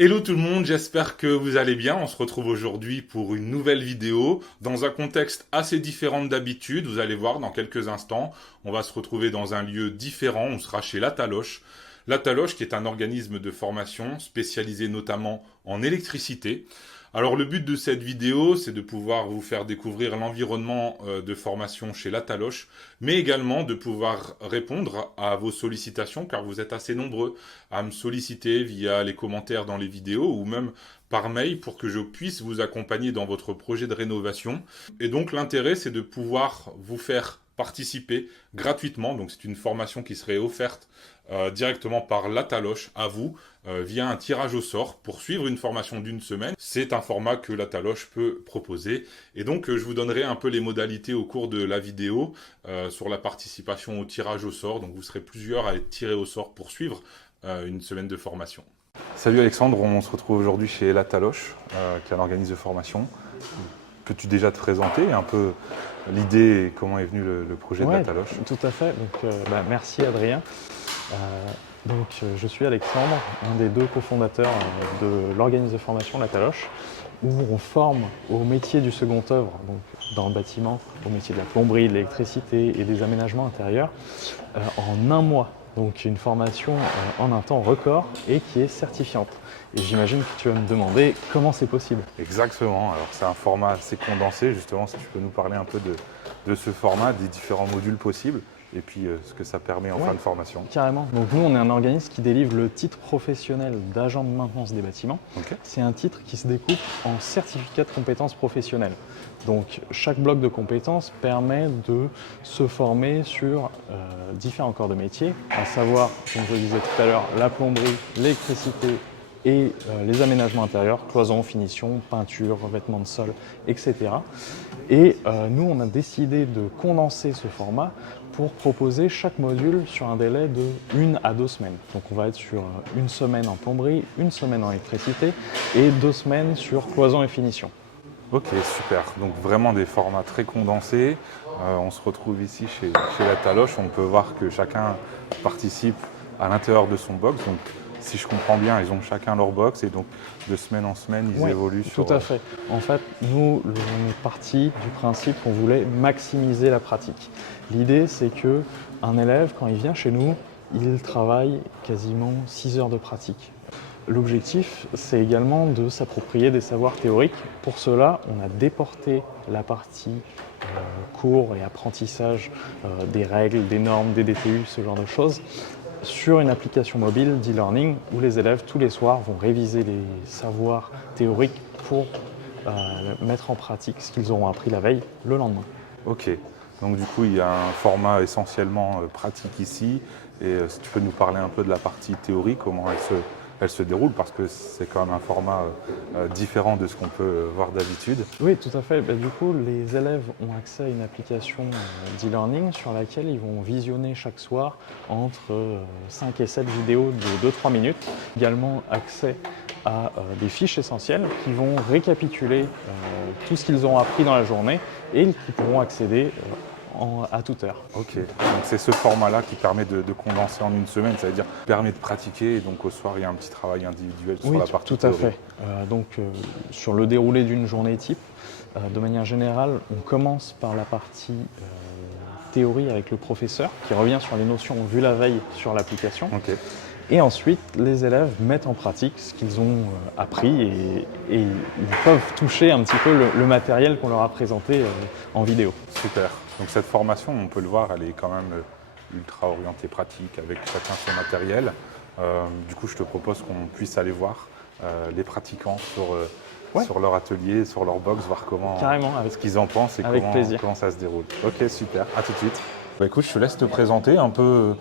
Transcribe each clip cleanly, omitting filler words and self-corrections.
Hello tout le monde, j'espère que vous allez bien. On se retrouve aujourd'hui pour une nouvelle vidéo dans un contexte assez différent d'habitude. Vous allez voir dans quelques instants, on va se retrouver dans un lieu différent. On sera chez La Taloche. La Taloche qui est un organisme de formation spécialisé notamment en électricité. Alors le but de cette vidéo, c'est de pouvoir vous faire découvrir l'environnement de formation chez La Taloche, mais également de pouvoir répondre à vos sollicitations, car vous êtes assez nombreux à me solliciter via les commentaires dans les vidéos ou même par mail pour que je puisse vous accompagner dans votre projet de rénovation. Et donc l'intérêt, c'est de pouvoir vous faire participer gratuitement. Donc c'est une formation qui serait offerte directement par La Taloche à vous via un tirage au sort pour suivre une formation d'une semaine. C'est un format que La Taloche peut proposer. Et donc je vous donnerai un peu les modalités au cours de la vidéo sur la participation au tirage au sort. Donc vous serez plusieurs à être tirés au sort pour suivre une semaine de formation. Salut Alexandre, on se retrouve aujourd'hui chez La Taloche, qui est un organisme de formation. Peux-tu déjà te présenter un peu l'idée et comment est venu le projet de La Taloche? Tout à fait. Merci Adrien. Je suis Alexandre, un des deux cofondateurs de l'organisme de formation La Taloche, où on forme au métier du second œuvre, donc dans le bâtiment, au métier de la plomberie, de l'électricité et des aménagements intérieurs, en un mois. Donc une formation en un temps record et qui est certifiante. Et j'imagine que tu vas me demander comment c'est possible. Exactement, alors c'est un format assez condensé, justement, si tu peux nous parler un peu de ce format, des différents modules possibles, et puis ce que ça permet en fin de formation. Carrément. Donc nous, on est un organisme qui délivre le titre professionnel d'agent de maintenance des bâtiments. Okay. C'est un titre qui se découpe en certificat de compétences professionnelles. Donc chaque bloc de compétences permet de se former sur différents corps de métier, à savoir, comme je le disais tout à l'heure, la plomberie, l'électricité et les aménagements intérieurs, cloisons, finition, peinture, revêtement de sol, etc. Et nous, on a décidé de condenser ce format pour proposer chaque module sur un délai de 1 à 2 semaines. Donc on va être sur une semaine en plomberie, une semaine en électricité et 2 semaines sur cloisons et finition. Ok, super. Donc vraiment des formats très condensés. On se retrouve ici chez La Taloche. On peut voir que chacun participe à l'intérieur de son box. Donc si je comprends bien, ils ont chacun leur box et donc de semaine en semaine, ils évoluent sur... Tout à fait. En fait, nous, on est parti du principe qu'on voulait maximiser la pratique. L'idée, c'est qu'un élève, quand il vient chez nous, il travaille quasiment 6 heures de pratique. L'objectif, c'est également de s'approprier des savoirs théoriques. Pour cela, on a déporté la partie cours et apprentissage des règles, des normes, des DTU, ce genre de choses, sur une application mobile d'e-learning où les élèves, tous les soirs, vont réviser les savoirs théoriques pour mettre en pratique ce qu'ils auront appris la veille le lendemain. Ok, donc du coup, il y a un format essentiellement pratique ici. Et si tu peux nous parler un peu de la partie théorique, comment elle se déroule, parce que c'est quand même un format différent de ce qu'on peut voir d'habitude. Oui, tout à fait. Du coup, les élèves ont accès à une application d'e-learning sur laquelle ils vont visionner chaque soir entre 5 et 7 vidéos de 2-3 minutes. Également accès à des fiches essentielles qui vont récapituler tout ce qu'ils auront appris dans la journée et qui pourront accéder à toute heure. Ok, donc c'est ce format-là qui permet de condenser en une semaine, c'est-à-dire permet de pratiquer et donc au soir il y a un petit travail individuel sur la partie tout à théorique. fait. Sur le déroulé d'une journée type, de manière générale, on commence par la partie théorie avec le professeur qui revient sur les notions vues la veille sur l'application. Okay. Et ensuite, les élèves mettent en pratique ce qu'ils ont appris et ils peuvent toucher un petit peu le matériel qu'on leur a présenté en vidéo. Super. Donc cette formation, on peut le voir, elle est quand même ultra orientée pratique avec chacun son matériel. Du coup, je te propose qu'on puisse aller voir les pratiquants sur leur atelier, sur leur box, voir ce qu'ils en pensent et comment ça se déroule. Ok, super. À tout de suite. Bah écoute, je te laisse te présenter un peu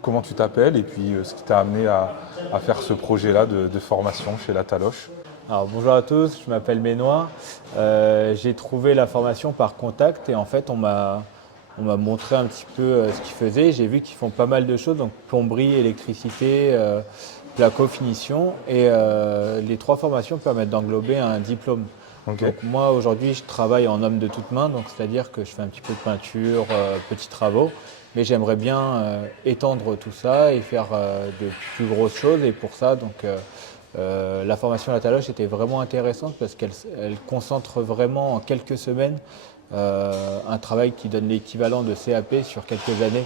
comment tu t'appelles et puis ce qui t'a amené à faire ce projet-là de formation chez La Taloche. Alors, bonjour à tous, je m'appelle Benoît. J'ai trouvé la formation par contact et en fait on m'a montré un petit peu ce qu'ils faisaient. J'ai vu qu'ils font pas mal de choses, donc plomberie, électricité, placo, finition. Et les 3 formations permettent d'englober un diplôme. Okay. Donc moi aujourd'hui je travaille en homme de toute main, donc c'est-à-dire que je fais un petit peu de peinture, petits travaux. Mais j'aimerais bien étendre tout ça et faire de plus grosses choses. Et pour ça, La formation à la Taloche était vraiment intéressante parce qu'elle concentre vraiment en quelques semaines un travail qui donne l'équivalent de CAP sur quelques années.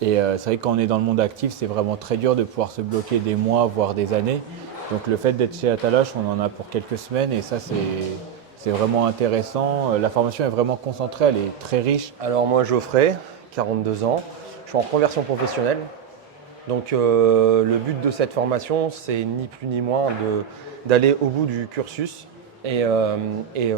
Et c'est vrai que quand on est dans le monde actif, c'est vraiment très dur de pouvoir se bloquer des mois, voire des années. Donc le fait d'être chez Ataloche, on en a pour quelques semaines et ça c'est vraiment intéressant. La formation est vraiment concentrée, elle est très riche. Alors moi Geoffrey, 42 ans, je suis en conversion professionnelle. Donc le but de cette formation, c'est ni plus ni moins d'aller au bout du cursus et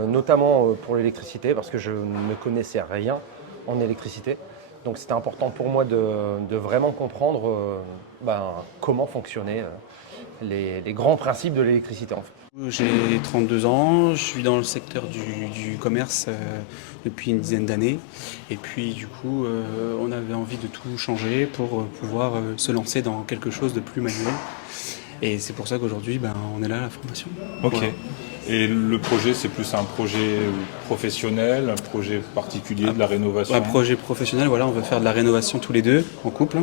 notamment pour l'électricité parce que je ne connaissais rien en électricité. Donc c'était important pour moi de vraiment comprendre comment fonctionnaient les grands principes de l'électricité en fait. J'ai 32 ans, je suis dans le secteur du commerce depuis une dizaine d'années. Et puis du coup, on avait envie de tout changer pour pouvoir se lancer dans quelque chose de plus manuel. Et c'est pour ça qu'aujourd'hui, on est là à la formation. Ok. Voilà. Et le projet, c'est plus un projet professionnel, un projet particulier, de la rénovation? Un projet professionnel, voilà, on veut faire de la rénovation tous les deux, en couple.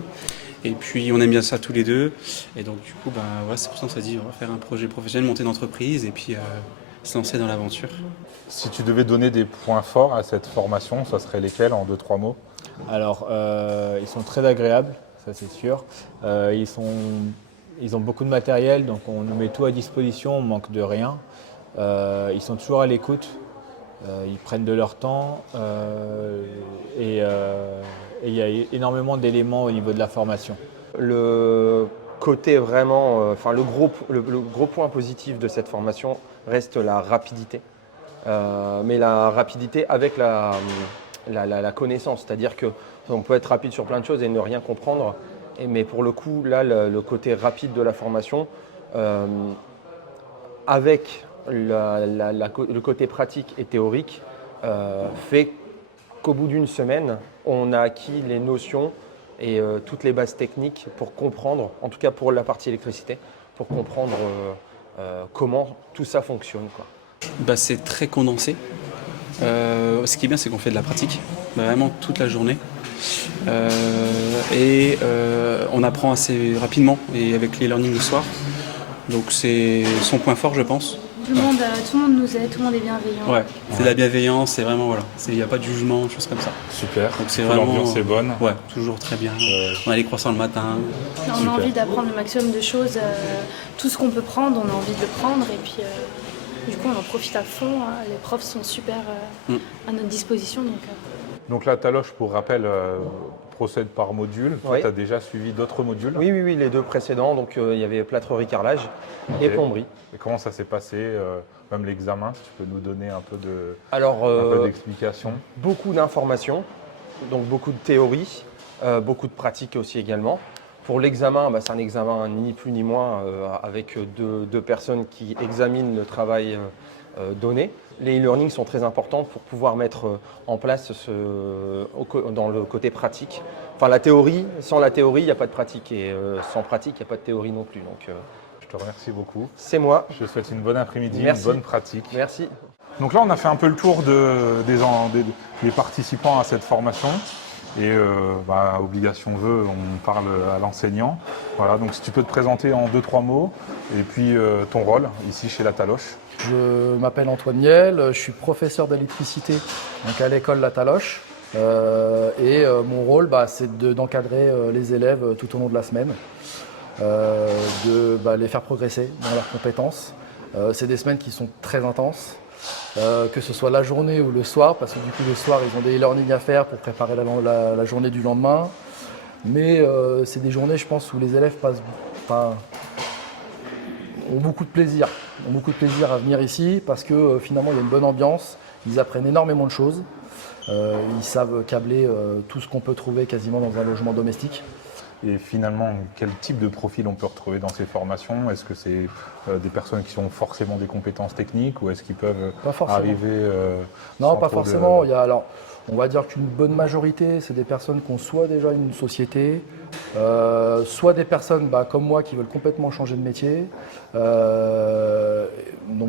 Et puis on aime bien ça tous les deux. Et donc du coup, voilà, c'est pour ça qu'on s'est dit, on va faire un projet professionnel, monter une entreprise et puis se lancer dans l'aventure. Si tu devais donner des points forts à cette formation, ça serait lesquels en 2-3 mots? Alors, ils sont très agréables, ça c'est sûr. Ils ont beaucoup de matériel, donc on nous met tout à disposition, on manque de rien. Ils sont toujours à l'écoute, ils prennent de leur temps et il y a énormément d'éléments au niveau de la formation. Le côté vraiment, le gros point positif de cette formation reste la rapidité. Mais la rapidité avec la connaissance, c'est-à-dire qu'on peut être rapide sur plein de choses et ne rien comprendre. Mais pour le coup, là, le côté rapide de la formation, avec le côté pratique et théorique, fait qu'au bout d'une semaine, on a acquis les notions et toutes les bases techniques pour comprendre, en tout cas pour la partie électricité, pour comprendre comment tout ça fonctionne, quoi. C'est très condensé. Ce qui est bien, c'est qu'on fait de la pratique, vraiment toute la journée. On apprend assez rapidement et avec les learning le soir. Donc c'est son point fort, je pense. Tout le monde nous aide, tout le monde est bienveillant. Ouais, c'est de la bienveillance, c'est vraiment voilà. Il n'y a pas de jugement, choses comme ça. Super. Donc c'est vraiment. L'ambiance est bonne. Ouais, toujours très bien. On a les croissants le matin. On a envie d'apprendre le maximum de choses. Tout ce qu'on peut prendre, on a envie de le prendre. Et puis, du coup, on en profite à fond. Les profs sont super à notre disposition. Donc la Taloche, pour rappel, procède par module. Oui. Tu as déjà suivi d'autres modules? Oui, les deux précédents. Donc il y avait plâtrerie, carrelage et plomberie. Et comment ça s'est passé, même l'examen, si tu peux nous donner un peu Alors, d'explication? beaucoup d'informations, donc beaucoup de théorie, beaucoup de pratique aussi également. Pour l'examen, c'est un examen ni plus ni moins avec deux personnes qui examinent le travail donné. Les e-learning sont très importants pour pouvoir mettre en place dans le côté pratique. Enfin, la théorie, sans la théorie, il n'y a pas de pratique et sans pratique, il n'y a pas de théorie non plus. Donc, je te remercie beaucoup. C'est moi. Je te souhaite une bonne après-midi, Merci. une bonne pratique. Merci. Donc là, on a fait un peu le tour des participants à cette formation. Et obligation veut, on parle à l'enseignant. Voilà, donc si tu peux te présenter en 2-3 mots, et puis ton rôle ici chez la Taloche. Je m'appelle Antoine Niel, je suis professeur d'électricité donc à l'école La Taloche. Mon rôle, c'est d'encadrer les élèves tout au long de la semaine, de les faire progresser dans leurs compétences. C'est des semaines qui sont très intenses. Que ce soit la journée ou le soir, parce que du coup le soir ils ont des e-learning à faire pour préparer la journée du lendemain. Mais c'est des journées, je pense, où les élèves ont beaucoup de plaisir. À venir ici parce que finalement il y a une bonne ambiance, ils apprennent énormément de choses, ils savent câbler tout ce qu'on peut trouver quasiment dans un logement domestique. Et finalement, quel type de profil on peut retrouver dans ces formations? Est-ce que c'est des personnes qui ont forcément des compétences techniques ou est-ce qu'ils peuvent arriver Non, pas forcément. On va dire qu'une bonne majorité, c'est des personnes qui ont soit déjà une société, soit des personnes comme moi qui veulent complètement changer de métier, donc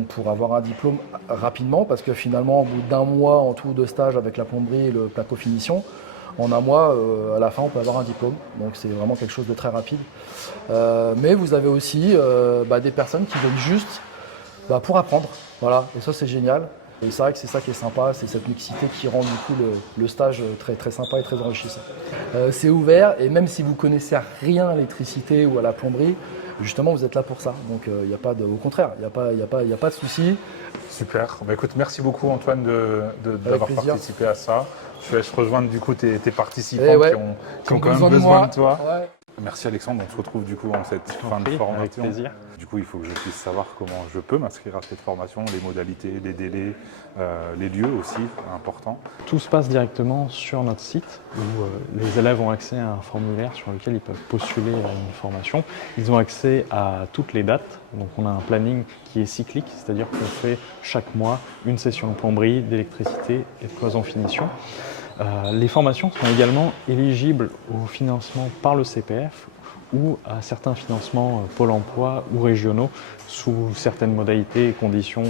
pour avoir un diplôme rapidement, parce que finalement, au bout d'un mois en tout de stage avec la plomberie et le placo finition, En un mois, à la fin, on peut avoir un diplôme. Donc c'est vraiment quelque chose de très rapide. Mais vous avez aussi des personnes qui viennent juste pour apprendre. Voilà, et ça c'est génial. Et c'est vrai que c'est ça qui est sympa, c'est cette mixité qui rend du coup le stage très, très sympa et très enrichissant. C'est ouvert et même si vous connaissez rien à l'électricité ou à la plomberie, justement vous êtes là pour ça. Donc il n'y a pas de, au contraire, il n'y a pas de souci. Super. Bah, écoute, merci beaucoup Antoine d'avoir plaisir. participé à ça. Je laisse rejoindre du coup tes participants Eh ouais, qui ont quand même besoin de toi. Ouais. Merci Alexandre, on se retrouve du coup en cette fin de Avec formation. plaisir. Du coup, il faut que je puisse savoir comment je peux m'inscrire à cette formation, les modalités, les délais, les lieux aussi, important. Tout se passe directement sur notre site où les élèves ont accès à un formulaire sur lequel ils peuvent postuler à une formation. Ils ont accès à toutes les dates, donc on a un planning qui est cyclique, c'est-à-dire qu'on fait chaque mois une session de plomberie, d'électricité et de cloison finition. Les formations sont également éligibles au financement par le CPF ou à certains financements Pôle emploi ou régionaux sous certaines modalités et conditions.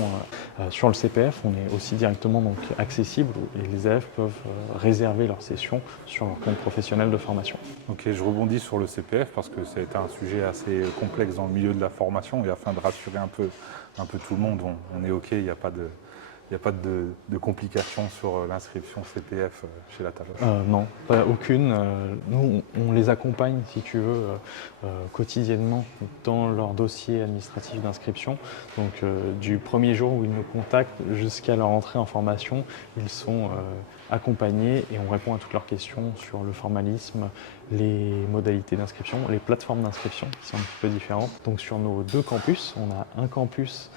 Sur le CPF, on est aussi directement donc accessible et les élèves peuvent réserver leur session sur leur compte professionnel de formation. Ok, je rebondis sur le CPF parce que c'est un sujet assez complexe dans le milieu de la formation et afin de rassurer un peu tout le monde, on est ok, il n'y a pas de complications sur l'inscription CPF chez la Taloche. Non, pas aucune. Nous, on les accompagne, si tu veux, quotidiennement dans leur dossier administratif d'inscription. Donc, du premier jour où ils nous contactent jusqu'à leur entrée en formation, ils sont accompagnés et on répond à toutes leurs questions sur le formalisme, les modalités d'inscription, les plateformes d'inscription qui sont un petit peu différentes. Donc, sur nos 2 campus, on a un campus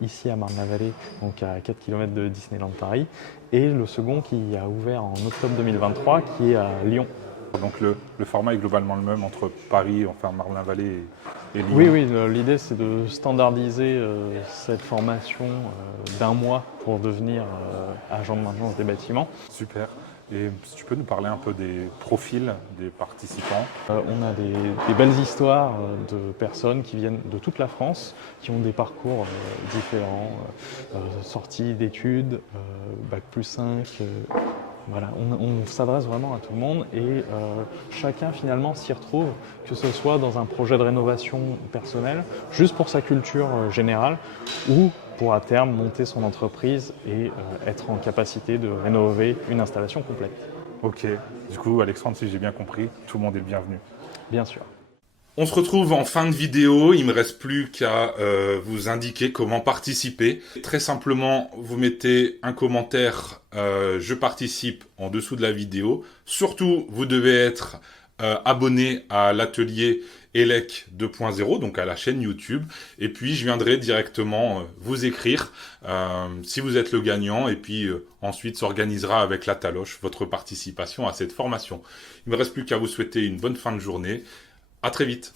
ici à Marne-la-Vallée, donc à 4 km de Disneyland Paris, et le second qui a ouvert en octobre 2023, qui est à Lyon. Donc le format est globalement le même entre Paris, enfin Marne-la-Vallée et Lyon. Oui, l'idée c'est de standardiser cette formation d'un mois pour devenir agent de maintenance des bâtiments. Super. Et si tu peux nous parler un peu des profils des participants. On a des belles histoires de personnes qui viennent de toute la France, qui ont des parcours différents, sorties d'études, Bac+5. Voilà, on s'adresse vraiment à tout le monde et chacun finalement s'y retrouve, que ce soit dans un projet de rénovation personnelle, juste pour sa culture générale, ou pour à terme monter son entreprise et être en capacité de rénover une installation complète. Ok, du coup Alexandre, si j'ai bien compris, tout le monde est le bienvenu. Bien sûr. On se retrouve en fin de vidéo, il ne me reste plus qu'à vous indiquer comment participer. Très simplement, vous mettez un commentaire « Je participe » en dessous de la vidéo. Surtout, vous devez être abonné à l'atelier ELEC 2.0, donc à la chaîne YouTube. Et puis, je viendrai directement vous écrire si vous êtes le gagnant. Et puis, ensuite, s'organisera avec la Taloche votre participation à cette formation. Il ne me reste plus qu'à vous souhaiter une bonne fin de journée. À très vite.